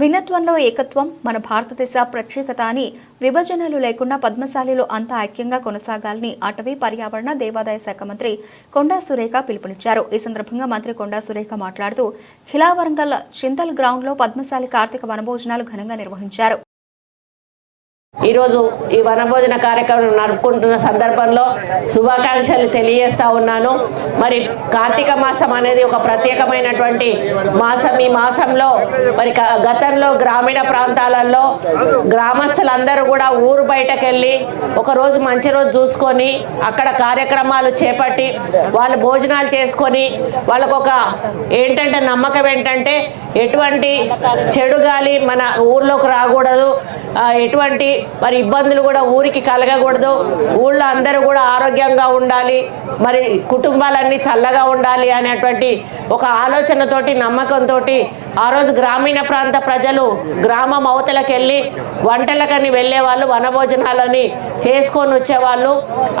భిన్నత్వంలో ఏకత్వం మన భారతదేశ ప్రత్యేకత అని విభజనలు లేకుండా పద్మశాలిలో అంతా ఐక్యంగా కొనసాగాలని అటవీ పర్యావరణ దేవాదాయ శాఖ మంత్రి కొండా సురేఖ పిలుపునిచ్చారు. ఈ సందర్భంగా మంత్రి కొండా సురేఖ మాట్లాడుతూ ఖిలావరంగల్ చింతల్ గ్రౌండ్లో పద్మశాలి కార్తీక వనభోజనాలు ఘనంగా నిర్వహించారు. ఈరోజు ఈ వనభోజన కార్యక్రమం నడుపుకుంటున్న సందర్భంలో శుభాకాంక్షలు తెలియజేస్తా ఉన్నాను. మరి కార్తీక మాసం అనేది ఒక ప్రత్యేకమైనటువంటి మాసం. ఈ మాసంలో మరి గతంలో గ్రామీణ ప్రాంతాలలో గ్రామస్తులందరూ కూడా ఊరు బయటకు వెళ్ళి మంచి రోజు చూసుకొని అక్కడ కార్యక్రమాలు చేపట్టి వాళ్ళు భోజనాలు చేసుకొని వాళ్ళకు ఒక ఏంటంటే నమ్మకం ఏంటంటే ఎటువంటి చెడు గాలి మన ఊర్లోకి రాకూడదు. ఎటువంటి మరి ఇబ్బందులు కూడా ఊరికి కలగకూడదు. ఊళ్ళో అందరూ కూడా ఆరోగ్యంగా ఉండాలి. మరి కుటుంబాలన్నీ చల్లగా ఉండాలి అనేటువంటి ఒక ఆలోచనతోటి నమ్మకంతో ఆ రోజు గ్రామీణ ప్రాంత ప్రజలు గ్రామం అవతలకు వెళ్ళి వంటలకని వెళ్ళే వాళ్ళు వనభోజనాలని చేసుకొని వచ్చేవాళ్ళు.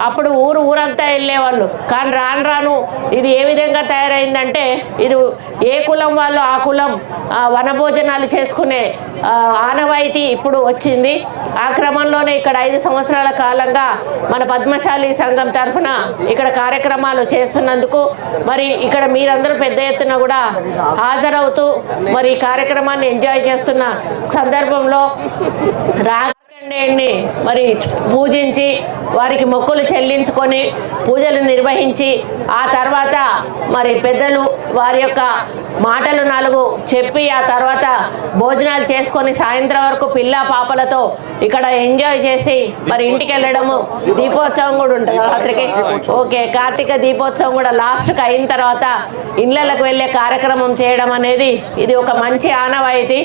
అప్పుడు ఊరు ఊరంతా వెళ్ళేవాళ్ళు. కానీ రాను రాను ఇది ఏ విధంగా తయారైందంటే ఇది ఏ కులం వాళ్ళు ఆ కులం వనభోజనాలు చేసుకునే ఆనవాయితీ ఇప్పుడు వచ్చింది. ఆ క్రమంలోనే ఇక్కడ ఐదు సంవత్సరాల కాలంగా మన పద్మశాలి సంఘం తరఫున ఇక్కడ కార్యక్రమాలు చేస్తున్నందుకు మరి ఇక్కడ మీరందరూ పెద్ద ఎత్తున కూడా హాజరవుతూ మరి ఈ కార్యక్రమాన్ని ఎంజాయ్ చేస్తున్న సందర్భంలో రా రాకండేయుడిని మరి పూజించి వారికి మొక్కులు చెల్లించుకొని పూజలు నిర్వహించి ఆ తర్వాత మరి పెద్దలు వారి యొక్క మాటలు నాలుగు చెప్పి ఆ తర్వాత భోజనాలు చేసుకొని సాయంత్రం వరకు పిల్ల పాపలతో ఇక్కడ ఎంజాయ్ చేసి మరి ఇంటికి వెళ్ళడము. దీపోత్సవం కూడా ఉంటుంది రాత్రికి. ఓకే కార్తీక దీపోత్సవం కూడా లాస్ట్కి అయిన తర్వాత ఇళ్ళకు వెళ్ళే కార్యక్రమం చేయడం అనేది ఇది ఒక మంచి ఆనవాయితీ.